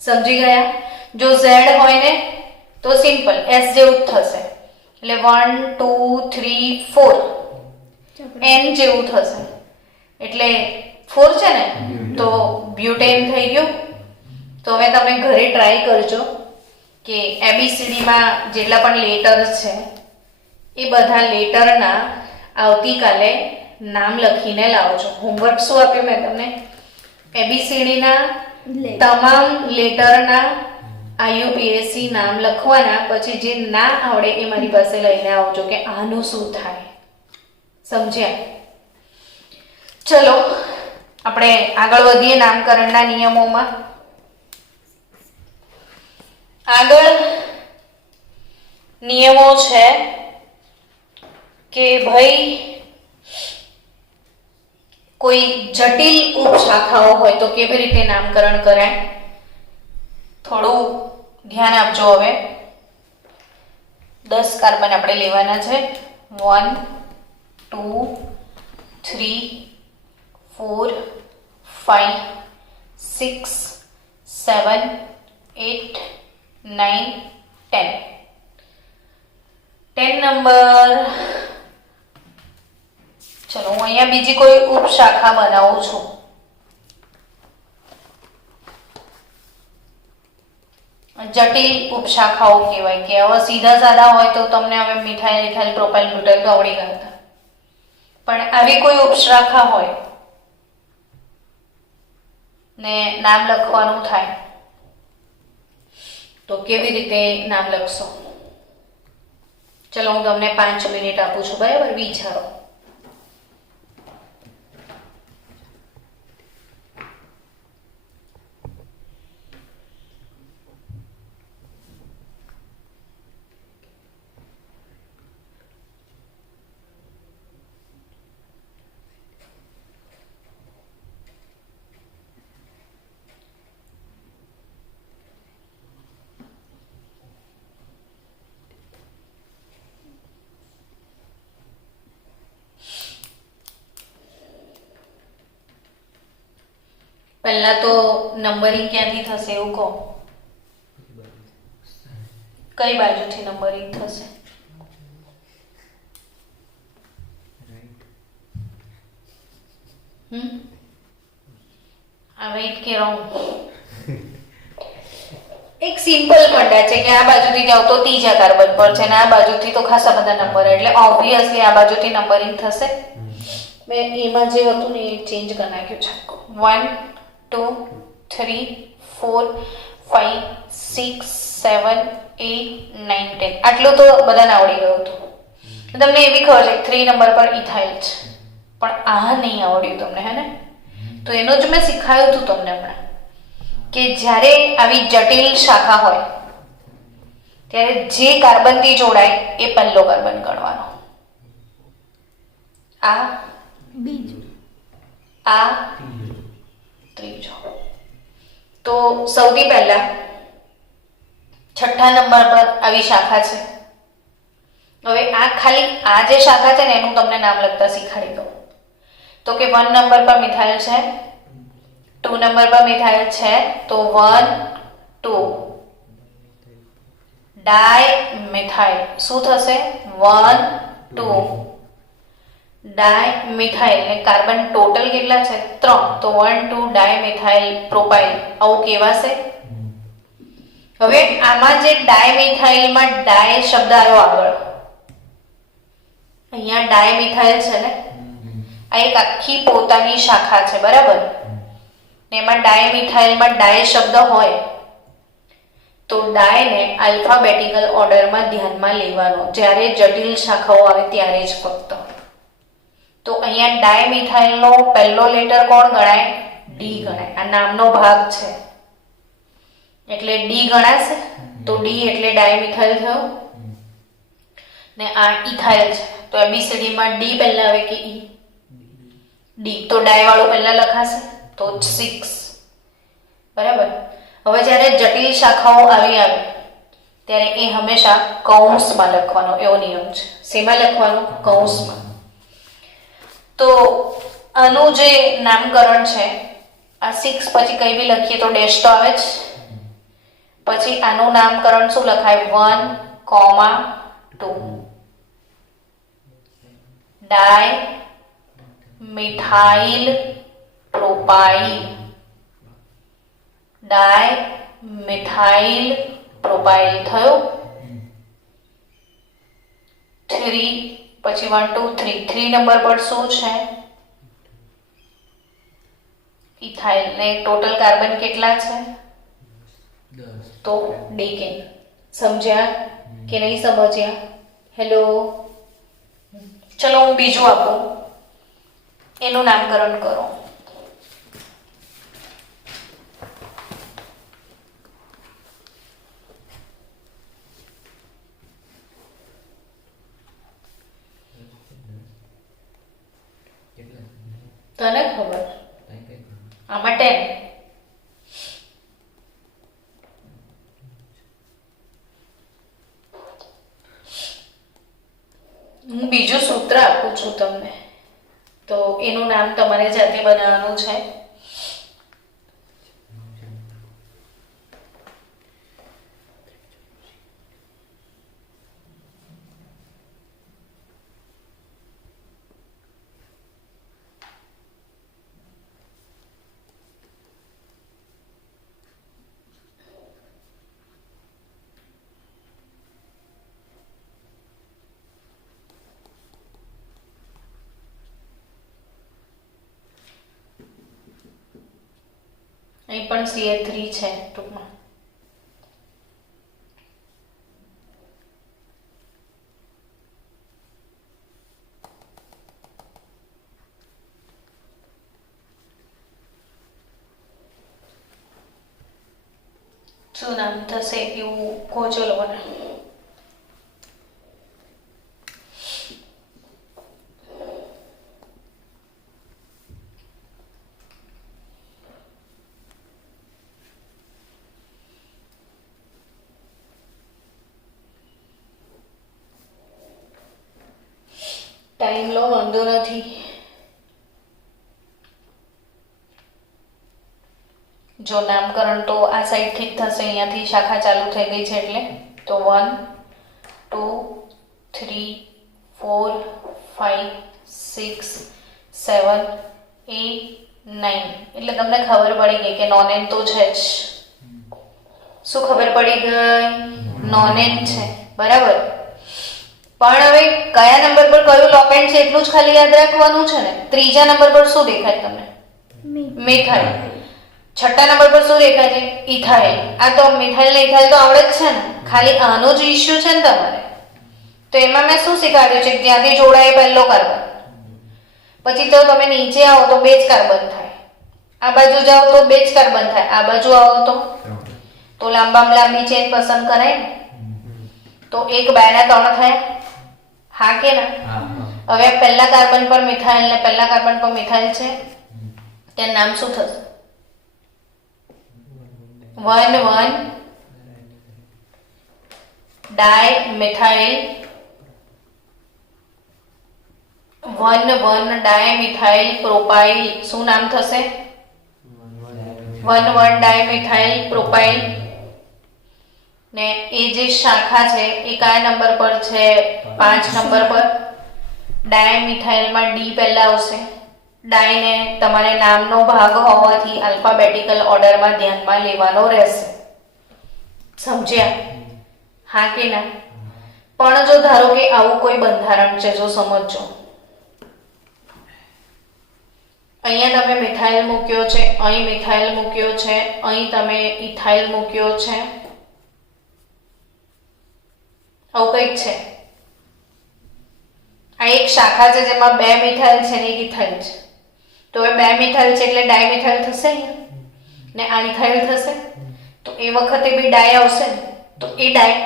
સમજી ગયા? જો Z હોય ને તો સિમ્પલ S જેવું થશે. એટલે 1 2 3 4 N જેવું થશે. એટલે 4 છે ને તો બ્યુટેન થઈ ગયું. તો હવે તમે ઘરે ટ્રાય કરજો કે ABCDમાં જેટલા પણ લેટર્સ છે એ બધા લેટરના આવતીકાલે નામ લખીને લાવજો. હોમવર્ક શું આપ્યું મેં તમને? ABCDના તમામ લેટરના IUPAC નામ લખવાના, પછી જે ના આવડે એ મારી પાસે લઈને આવજો કે આનું શું થાય. સમજ્યા? ચલો આપણે આગળ વધીએ નામકરણના નિયમોમાં. આગળ નિયમો છે કે ભાઈ કોઈ જટિલ ઉપશાખાઓ હોય તો કેવી રીતે નામકરણ કરાય. થોડું ધ્યાન આપજો. હવે 10 કાર્બન આપણે લેવાના છે. 1 2 3 4 5 6 7 8 9 10. 10 નંબર. ચલો હું અહીંયા બીજી કોઈ ઉપશાખા બનાવું છું. જટિલ ઉપશાખાઓ કહેવાય કે હવે સીધા સાદા હોય તો તમને હવે મિથાઇલ ઇથાઇલ પ્રોપાઇલ બ્યુટાઇલ તો આવડી ગયા હતા, પણ આવી કોઈ ઉપશાખા હોય ને નામ લખવાનું થાય તો કેવી રીતે નામ લખશો? ચલો હું તમને 5 મિનિટ આપું છું, બરાબર? વિચારો. પહેલા તો નંબરિંગ ક્યાંથી થશે એવું કહો. કઈ બાજુથી નંબરિંગ થશે? આ રાઈટ કે રોંગ? એક સિમ્પલ ફંડા છે કે આ બાજુથી જાવ તો ત્રીજા કાર્બન પર છે ને આ બાજુથી તો ખાસા બધા નંબર, એટલે ઓબ્વિયસલી આ બાજુથી નંબરિંગ થશે. મેં એમાં જે હતું ને એ ચેન્જ કરી નાખ્યું છે. 1 2 3 4 5 6 7 8 9 10. આટલું તો બધાને આવડી ગયું હતું. તમને એવી ખબર છે 3 નંબર પર ઇથાઇલ છે, પણ આ નહીં આવડ્યું તમને, હે ને? તો એનું જ મેં શીખાયું હતું તમને હમણાં કે જ્યારે આવી જટિલ શાખા હોય ત્યારે જે કાર્બનથી જોડાય એ પહેલો કાર્બન ગણવાનો. આ બીજું, આ ત્રીજો. તો સૌથી પહેલા 6થા નંબર પર આવી શાખા છે. હવે આ ખાલી આ જે શાખા છે ને એનું તમને નામ લખતા શીખવાડી દઉં. તો કે 1 નંબર પર મિથાઇલ છે, 2 નંબર પર મિથાઇલ છે, તો 1 2 ડાય મિથાઇલ. શું થશે? 1 2 ડાય મિથાઇલ. ને કાર્બન ટોટલ કેટલા છે? 3. તો 1 2 ડાય મિથાઇલ પ્રોપાઇલ આવું કહેવાશે. હવે આમાં જે ડાય મિથાઇલમાં ડાય શબ્દ આવ્યો આગળ, અહીંયા ડાય મિથાઇલ છે ને, આ એક આખી પોતાની શાખા છે, બરાબર? ને એમાં ડાય મિથાઇલમાં ડાય શબ્દ હોય તો ડાયને આલ્ફાબેટિકલ ઓર્ડરમાં ધ્યાનમાં લેવાનો જ્યારે જટિલ શાખાઓ આવે ત્યારે જ ફક્ત. તો અહીંયા ડાય મિથાઇલનો પહેલો લેટર કોણ ગણાય? ડી ગણાય. આ નામનો ભાગ છે એટલે ડી ગણાશે. તો ડી એટલે ડાય મિથાઇલ થયો ને આ ઇથાઇલ છે. તો ABCD માં ડી પહેલા આવે કે ઈ? ડી. તો ડાય વાળું પહેલા લખાશે તો 6, બરાબર? હવે જ્યારે જટિલ શાખાઓ આવી આવે ત્યારે એ હંમેશા કૌંસમાં લખવાનો એવો નિયમ છે. શેમાં લખવાનો? કૌંસમાં. તો આનું જે નામકરણ છે આ 6 પછી કઈ બી લખીએ તો ડેશ તો આવે જ. પછી આનું નામકરણ શું લખાય? 1 2 ડાય મિથાઇલ પ્રોપાઇલ. ડાય મિથાઇલ પ્રોપાઇલ થયો. 3 પછી 1 2 3 3 નંબર પર શું છે? ઇથાઇલ. ને ટોટલ કાર્બન કેટલા છે? તો ડેકેન. સમજ્યા કે નહીં સમજ્યા? હેલો, ચલો હું બીજું આપું, એનું નામકરણ કરો. તને ખબર? આમાં 10. હું બીજું સૂત્ર આપું છું તમને, તો એનું નામ તમારે જાતે બનાવવાનું છે. અહીં પણ CH3 છે ટૂંકમાં. શું નામ થશે એવું કહો ચલો મને. ટાઈમ લો, વાંધો નથી. જો નામકરણ તો આ સાઈડથી જ થશે, અહીંયાથી શાખા ચાલુ થઈ ગઈ છે એટલે. તો 1 2 3 4 5 6 7 8 9. એટલે તમને ખબર પડી ગઈ કે નોન એન તો છે જ. શું ખબર પડી ગઈ? નોન એન છે, બરાબર. પણ હવે કયા નંબર પર કયું લોકેન્ટ છે એટલું જ ખાલી યાદ રાખવાનું છે ને. ત્રીજા નંબર પર શું દેખાય તમને? મિથાઇલ. છઠ્ઠા નંબર પર શું દેખાય છે? ઇથાઇલ. આ તો મિથાઇલ ને ઇથાઇલ તો આવડે જ છે ને, ખાલી આનો જ ઇશ્યુ છે ને તમારે. તો એમાં મેં શું શીખવાડ્યું છે? જ્યાંથી જોડાય પહેલો કાર્બન, પછી તો તમે નીચે આવો તો 2 જ કાર્બન થાય, આ બાજુ જાઓ તો 2 જ કાર્બન થાય, આ બાજુ આવો તો લાંબામાં લાંબી ચેન પસંદ કરાય ને. તો 1 2 ના 3 થયા, હા કે ના? હવે પહેલા કાર્બન પર મિથાઇલ ને પહેલા કાર્બન પર મિથાઇલ છે, તેનું નામ શું થશે? 1 ડાય મિથાઇલ 1 ડાય મિથાઇલ પ્રોપાઇલ. શું નામ થશે? 1 ડાય મિથાઇલ પ્રોપાઇલ. ને એ જે શાખા છે એ કયા નંબર પર છે? 5 નંબર પર. ડાય મિથાઇલમાં ડી પહેલા આવશે. ડાય ને તમારે નામનો ભાગ હોવાથી આલ્ફાબેટિકલ ઓર્ડરમાં ધ્યાનમાં લેવાનો રહેશે. સમજ્યા? હા કે ના? પણ જો ધારો કે આવું કોઈ બંધારણ છે, જો સમજજો, અહીંયા તમે મિથાઇલ મૂક્યો છે, અહીં મિથાઇલ મૂક્યો છે, અહીં તમે ઇથાઇલ મૂક્યો છે, આવું કંઈક છે. આ એક શાખા છે જેમાં 2 મિથાઇલ છે ને 1 ઇથાઇલ છે. તો હવે 2 મિથાઇલ છે એટલે ડાયમિથાઇલ થશે ને આ ઇથાઇલ થશે. તો એ વખતે બી ડાય આવશે ને, તો એ ડાય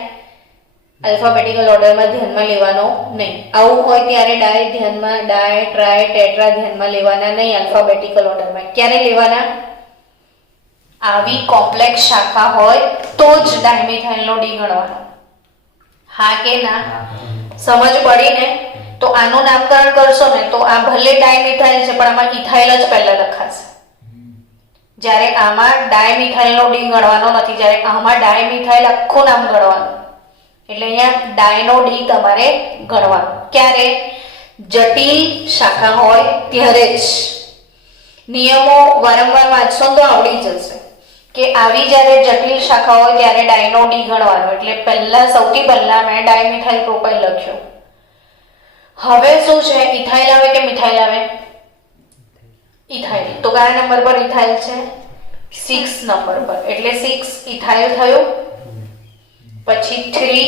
આલ્ફાબેટિકલ ઓર્ડરમાં ધ્યાનમાં લેવાનો નહીં. આવું હોય ત્યારે ડાય ધ્યાનમાં, ડાય ટ્રાય ટેટ્રા ધ્યાનમાં લેવાના નહીં આલ્ફાબેટિકલ ઓર્ડરમાં. ક્યારે લેવાના? આવી કોમ્પ્લેક્સ શાખા હોય તો જ ડાયમિથાઇલનો ડી ગણવાનો. હા કે ના? સમજ પડી ને? તો આનું નામકરણ કરશો ને તો આ ભલે ડાયમિથાઇલ છે પણ આમાં ઇથાઇલ જ પહેલા લખાશે. જ્યારે આમાં ડાયમિથાઇલનો ડી ગણવાનો નથી, જ્યારે આમાં ડાયમિથાઇલ આખું નામ ગણવાનું. એટલે અહીંયા ડાયનો ડી તમારે ગણવાનો. ક્યારે? જટિલ શાખા હોય ત્યારે જ. નિયમો વારંવાર વાંચશો તો આવડી જશે. કે આવી જ્યારે જટિલ શાખા હોય ત્યારે ડાયનો ડી ગણવાનો. એટલે સૌથી પહેલા મેં ડાયમિથાઇલ પ્રોપાઇલ લખ્યો. હવે શું છે, ઇથાઇલ આવે કે મિથાઇલ આવે? ઇથાઇલ. તો કયા નંબર પર ઇથાઇલ છે? 6 નંબર પર. એટલે 6 ઇથાઇલ થયું. પછી 3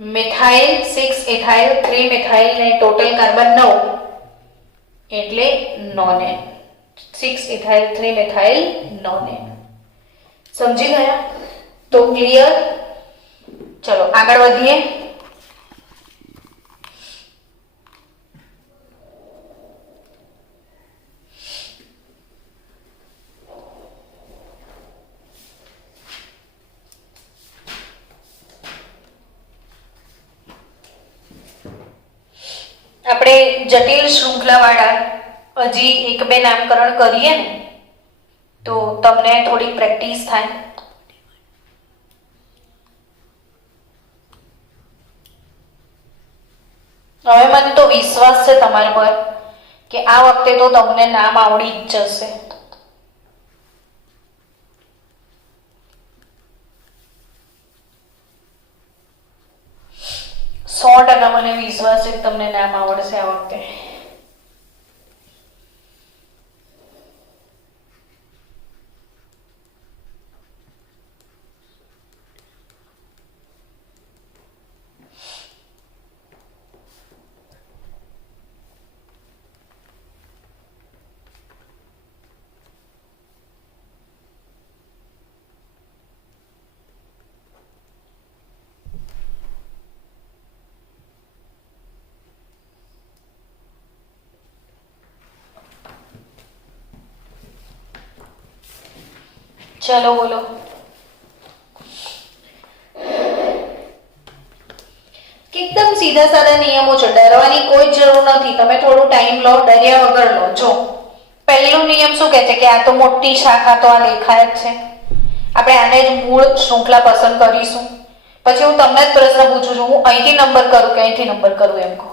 મિથાઇલ, 6 ઇથાઇલ, 3 મિથાઇલ ને ટોટલ કાર્બન 9 એટલે નોનેન. 6 ઇથાઇલ 3 મિથાઇલ નોનેન. સમજી ગયા? તો ક્લિયર? ચલો આગળ વધીએ. આપણે જટિલ શૃંખલાવાળા હજી 1-2 નામકરણ કરીએ ને તો તમને થોડી પ્રેક્ટિસ થાય. હવે મને તો વિશ્વાસ છે તમારા પર કે આ વખતે તો તમને નામ આવડી જ જશે. સો ટકા મને વિશ્વાસ છે કે તમને નામ આવડશે આ વખતે. ચલો બોલો. એકદમ સીધા સાદા નિયમો છે, ડરવાની કોઈ જરૂર નથી. તમે થોડું ટાઈમ લો, ડર્યા વગર લો. જો પહેલો નિયમ શું કહે છે કે આ તો મોટી શાખા તો આ દેખાય જ છે, આપણે આને જ મૂળ શૃંખલા પસંદ કરીશું. પછી હું તમને જ પ્રશ્ન પૂછું છું, હું અહીંથી નંબર કરું કે અહીંથી નંબર કરું? એમ કહો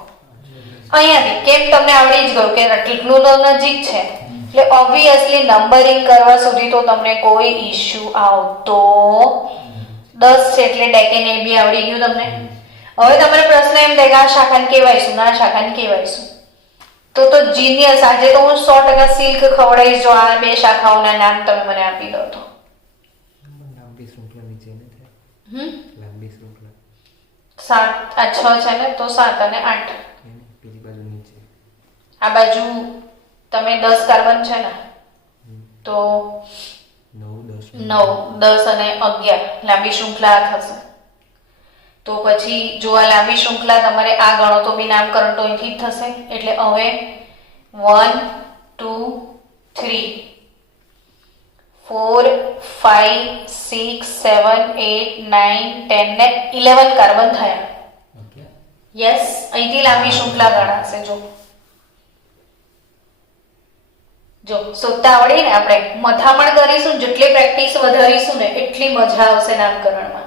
અહીંયાથી. કેમ? તમને આવડી જ ગયું કે કેટલું તો નજીક છે. એટલે ઓબ્વિયસલી નંબરિંગ કરવા સુધી તો તમને કોઈ ઇશ્યુ આવતો 10 છે એટલે ડેકેન એ બી આવડી ગયું તમને. હવે તમારો પ્રશ્ન એમ થાય કે આ શાખાને કહેવાયશું, ના શાખાને કહેવાયશું. તો જીનિયસ. આજે તો હું 100% સિલ્ક ખવડાવીશ જો આ 2 શાખાઓના નામ તમે મને આપી દો તો. લાંબી શૃંખલા નીચે ને થાય. લાંબી શૃંખલા 7 આ 6 છે ને, તો 7 અને 8. બીજી બાજુ નીચે. આ બાજુ તમે 10 કાર્બન છે ને, તો 9 10 અને 11 લાંબી શૃંખલા થશે. તો પછી જો આ લાંબી શૃંખલા તમારે આ ગણો તો બી નામકરણ તો અહીંથી જ થશે. એટલે હવે 1 2 3 4 5 6 7 8 9 10 ને 11 કાર્બન થયા. યસ, અહીંથી લાંબી શૃંખલા ગણાશે. જો શોધતા આવડે ને, આપણે મથામણ કરીશું, જેટલી પ્રેક્ટિસ વધારીશું ને એટલી મજા આવશે નામકરણમાં.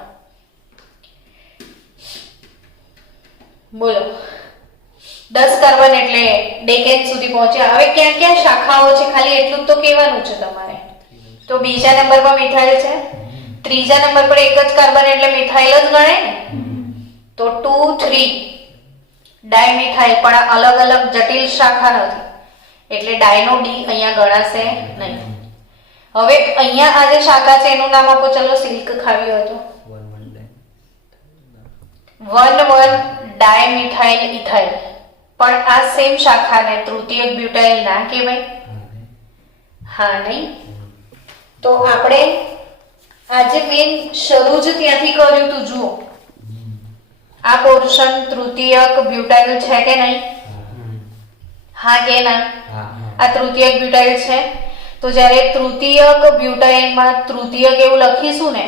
બોલો 10 કાર્બન એટલે ડેકેન સુધી પહોંચ્યા. હવે ક્યાં ક્યાં શાખાઓ છે ખાલી એટલું તો કહેવાનું છે તમારે. તો બીજા નંબર પર મિથાઇલ છે, ત્રીજા નંબર પર એક જ કાર્બન એટલે મિથાઇલ જ ગણાય ને. તો 2 3 ડાયમિથાઇલ, પણ અલગ અલગ જટિલ શાખા નથી એટલે ડાયનો ડી અહીંયા ગણાશે નહીં. હવે અહીંયા આ જે શાખા છે એનું નામ આપો. ચલો સિલ્ક ખાવી હોય તો 1 ડાયમિથાઇલ ઇથાઇલ. પણ આ સેમ શાખાને તૃતીયક બ્યુટાઇલ ના કહેવાય? હા નહીં? તો આપણે આજે મેન શરૂ જ ત્યાંથી કર્યું તું. જુઓ આ પોર્શન તૃતીયક બ્યુટાઇલ છે કે નહીં? હા કે ના? આ તૃતીયક બ્યુટાઇલ છે. તો જ્યારે તૃતીયક બ્યુટાઇલમાં તૃતીયક એવું લખીશું ને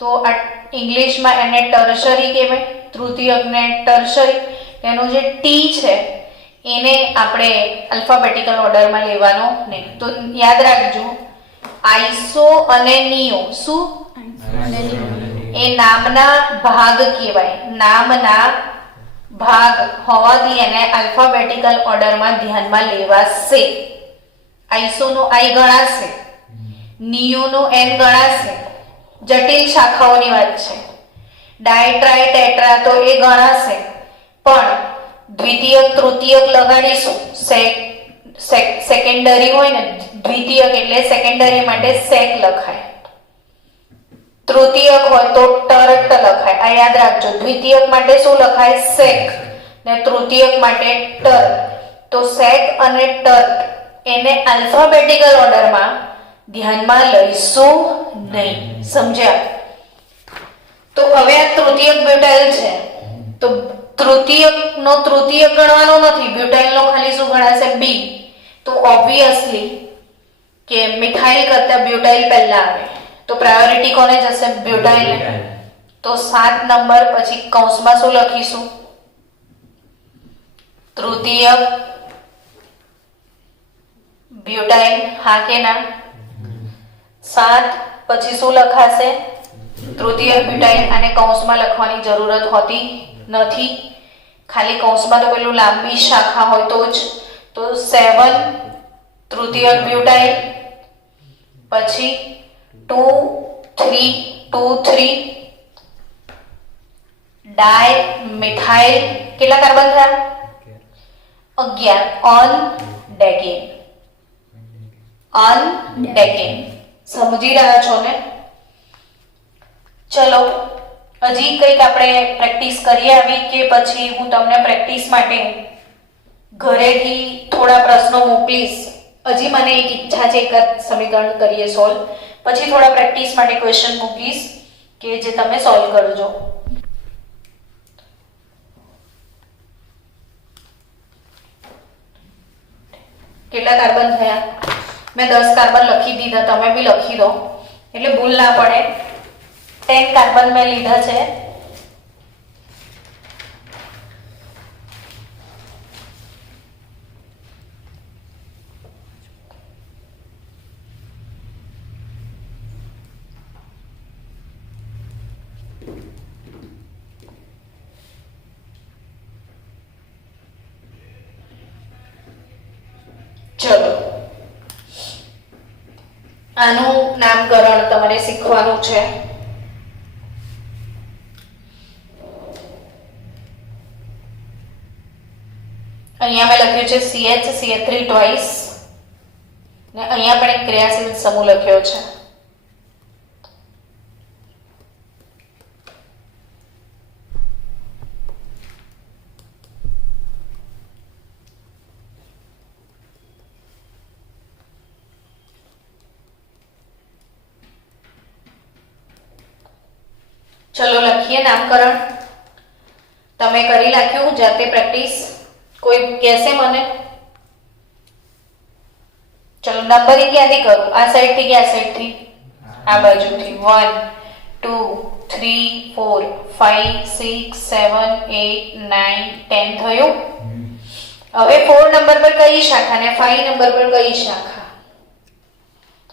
તો આ ઇંગ્લિશમાં એને ટર્શરી કહેવાય. તૃતીયકને ટર્શરી. એનું જે ટી છે એને આપણે આલ્ફાબેટિકલ ઓર્ડરમાં લેવાનો નહીં. તો યાદ રાખજો, આઈસો અને નિયો શું એ નામના ભાગ કહેવાય. નામના ભાગ હોવાથી એને આલ્ફાબેટિકલ ઓર્ડરમાં ધ્યાનમાં લેવાશે. આઈસોનો આઈ ગણાશે, નિયોનો એન ગણાશે, જટિલ શાખાઓની વાત છે. ડાય ટ્રાય ટેટ્રા તો એ ગણાશે, પણ દ્વિતીયક તૃતીયક લગાડીશું. સેકન્ડરી હોય ને દ્વિતીયક એટલે સેકન્ડરી માટે સેક લખાય, તૃતીયક હોય તો ટર્ટ લખાય. આ યાદ રાખજો, દ્વિતીયક માટે શું લખાય? સેક, ને તૃતીયક માટે ટર્ટ. તો સેક અને ટર્ટ એને આલ્ફાબેટિકલ ઓર્ડરમાં ધ્યાનમાં લઈશું નહીં. સમજ્યા? તો હવે આ તૃતીયક બ્યુટાઇલ છે, તો તૃતીયકનો તૃતીયક ગણવાનો નથી, બ્યુટાઇલનો ખાલી શું ગણાશે? બી. તો ઓબ્વિયસલી કે મિથાઇલ કરતા બ્યુટાઇલ પહેલા આવે, તો પ્રાયોરિટી કોને જશે? બ્યુટાઇલ. તો 7 નંબર પછી કૌંસમાં શું લખીશું? તૃતીયક બ્યુટાઇલ. હા કે ના? 7 પછી શું લખાશે? તૃતીયક બ્યુટાઇલ. આને કૌંસમાં લખવાની જરૂરત હોતી નથી, ખાલી કૌંસમાં તો પેલું લાંબી શાખા હોય તો જ. તો 7 તૃતીયક બ્યુટાઇલ, પછી 2 3 ડાય મિથાઇલ. કેટલા કાર્બન થયા? 11. ઓન ડેકેન. સમજી રહ્યા છો ને? ચલો હજી કંઈક આપણે પ્રેક્ટિસ કરીએ આવી, કે પછી હું તમને પ્રેક્ટિસ માટે ઘરેથી થોડા પ્રશ્નો મોકલીશ. હજી મને એક ઈચ્છા છે, એક સમીકરણ કરીએ સોલ્વ, પછી થોડા પ્રેક્ટિસ માટે ક્વેશ્ચન મૂકીશ કે જે તમે સોલ્વ કરજો. કેટલા કાર્બન થયા? મેં 10 કાર્બન લખી દીધા, તમે બી લખી દો એટલે ભૂલ ના પડે. 10 કાર્બન મેં લીધા છે. ચલો આનું નામકરણ તમારે શીખવાનું છે. અહીંયા મેં લખ્યું છે CH3 ટ્વાઇસ, ને અહીંયા પણ એક ક્રિયાશીલ સમૂહ લખ્યો છે. ચલો લખીએ નામકરણ. તમે કરી નાખ્યું જાતે પ્રેક્ટિસ? કોઈ કહેશે મને? ચલો નંબરિંગ ક્યાંથી કરું? આ સાઈડ થી કે આ સાઈડ થી? આ બાજુથી. 1 2 3 4 5 6 7 8 9 10 થયું. હવે 4 નંબર પર કઈ શાખા ને 5 નંબર પર કઈ શાખા?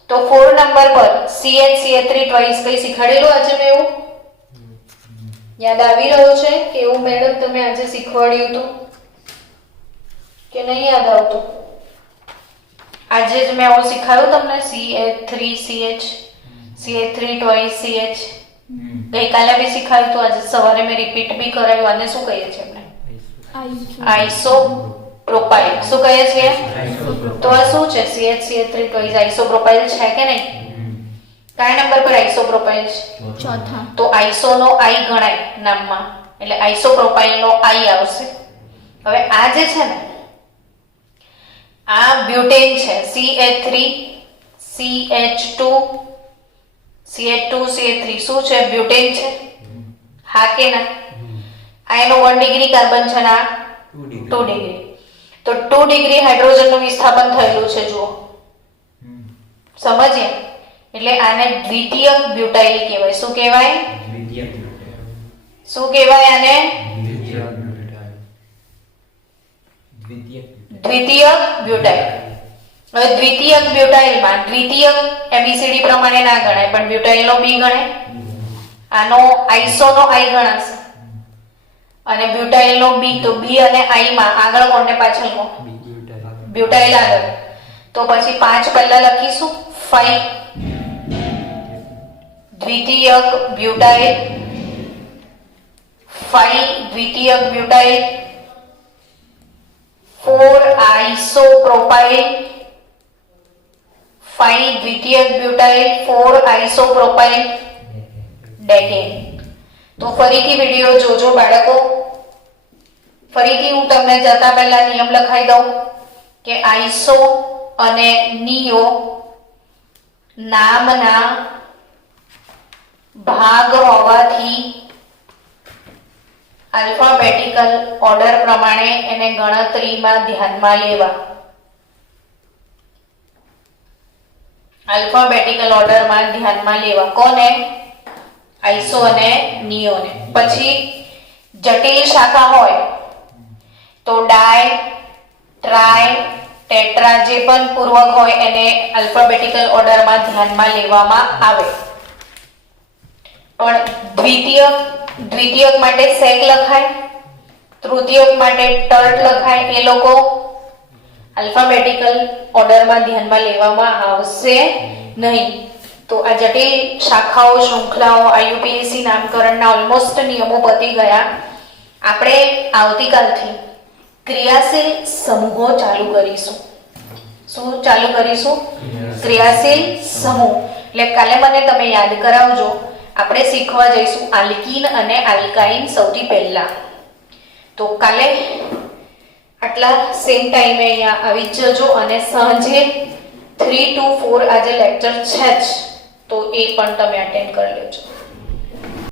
તો 4 નંબર પર CH3 ટ્વાઇસ કઈ શીખવાડેલું આજે મેં? એવું યાદ આવી રહ્યો છે કે એવું મેડમ તમે આજે શીખવાડ્યું હતું કે નહીં યાદ આવતું? આજે જ મેં આવું શીખવાડ્યું તમને, CH3CH, CH3 ટ્વાઇસ CH. ગઈકાલે બી શીખવાડ્યું હતું, આજે સવારે મેં રિપીટ બી કરાવ્યું. આને શું કહીએ છીએ આપણે? આઇસોપ્રોપાઇલ. શું કહીએ છીએ? તો આ શું છે? CH3 ટ્વાઇસ આઇસોપ્રોપાઇલ છે કે નહીં? કયા નંબર પર આઇસોપ્રોપાઇલ છે? ચોથા. તો આઇસોનો આઈ ગણાય નામમાં, એટલે આઇસોપ્રોપાઇલનો આઈ આવશે. હવે આ જે છે ને, આ બ્યુટેન છે, CH3 CH2 CH3 શું છે? બ્યુટેન છે. હા કે ના? આ એનો 1 ડિગ્રી કાર્બન છે ને આ 2 ડિગ્રી. તો 2 ડિગ્રી હાઇડ્રોજનનું વિસ્થાપન થયેલું છે, જુઓ. સમજીએ? એટલે આને દ્વિતીયક બ્યુટાઇલ કહેવાય. શું કહેવાય? શું કહેવાય આને? દ્વિતીયક બ્યુટાઇલ. હવે દ્વિતીયક બ્યુટાઇલમાં દ્વિતીયક એબીસીડી પ્રમાણે ના ગણાય, પણ બ્યુટાઇલનો બી ગણાય. આનો આઇસોનો આઈ ગણાશે અને બ્યુટાઇલનો બી. તો બી અને આઈ માં આગળ કોણ ને પાછળ કોણ? બ્યુટાઇલ આગળ. તો પછી 5 પહેલા લખીશું 5 દ્વિતીયક બ્યુટાઇલ, 5 દ્વિતીયક બ્યુટાઇલ, 4 આઇસોપ્રોપાઇલ, 5 દ્વિતીયક બ્યુટાઇલ, 4 આઇસોપ્રોપાઇલ ડેકેન. તો ફરીથી વિડિયો જોજો બાળકો. ફરીથી હું તમને જતા પહેલા નિયમ લખાઈ દઉં કે આઈસો અને નિયો નામના ભાગ હોવાથી આલ્ફાબેટિકલ ઓર્ડર પ્રમાણે એને ગણતરીમાં ધ્યાનમાં લેવા. આલ્ફાબેટિકલ ઓર્ડરમાં ધ્યાનમાં લેવા. કોને? આઈસો અને નિયોને. પછી જટિલ શાખા હોય તો ડાય, ટ્રાય, ટેટ્રા જે પણ પૂર્વક હોય એને આલ્ફાબેટિકલ ઓર્ડરમાં ધ્યાનમાં લેવામાં આવે. પણ દ્વિતીયક માટે સેક લખાય, તૃતીયક માટે ટર્ટ લખાય, એ લોકો આલ્ફાબેટિકલ ઓર્ડરમાં ધ્યાનમાં લેવામાં આવશે નહીં. તો આ જટિલ શાખાઓ, શૃંખલાઓ, આઈયુપીએસસી નામકરણના ઓલમોસ્ટ નિયમો પતી ગયા. આપણે આવતીકાલથી ક્રિયાશીલ સમૂહો ચાલુ કરીશું. શું ચાલુ કરીશું? ક્રિયાશીલ સમૂહ. એટલે કાલે મને તમે યાદ કરાવજો. આપણે શીખવા જઈશું આલ્કીન અને આલ્કાઇન સૌથી પહેલા. તો કાલે આટલા સેમ ટાઈમે અહીંયા આવી જજો અને સાંજે 3 to 4 આજે લેક્ચર છે જ, તો એ પણ તમે અટેન્ડ કરી લેજો.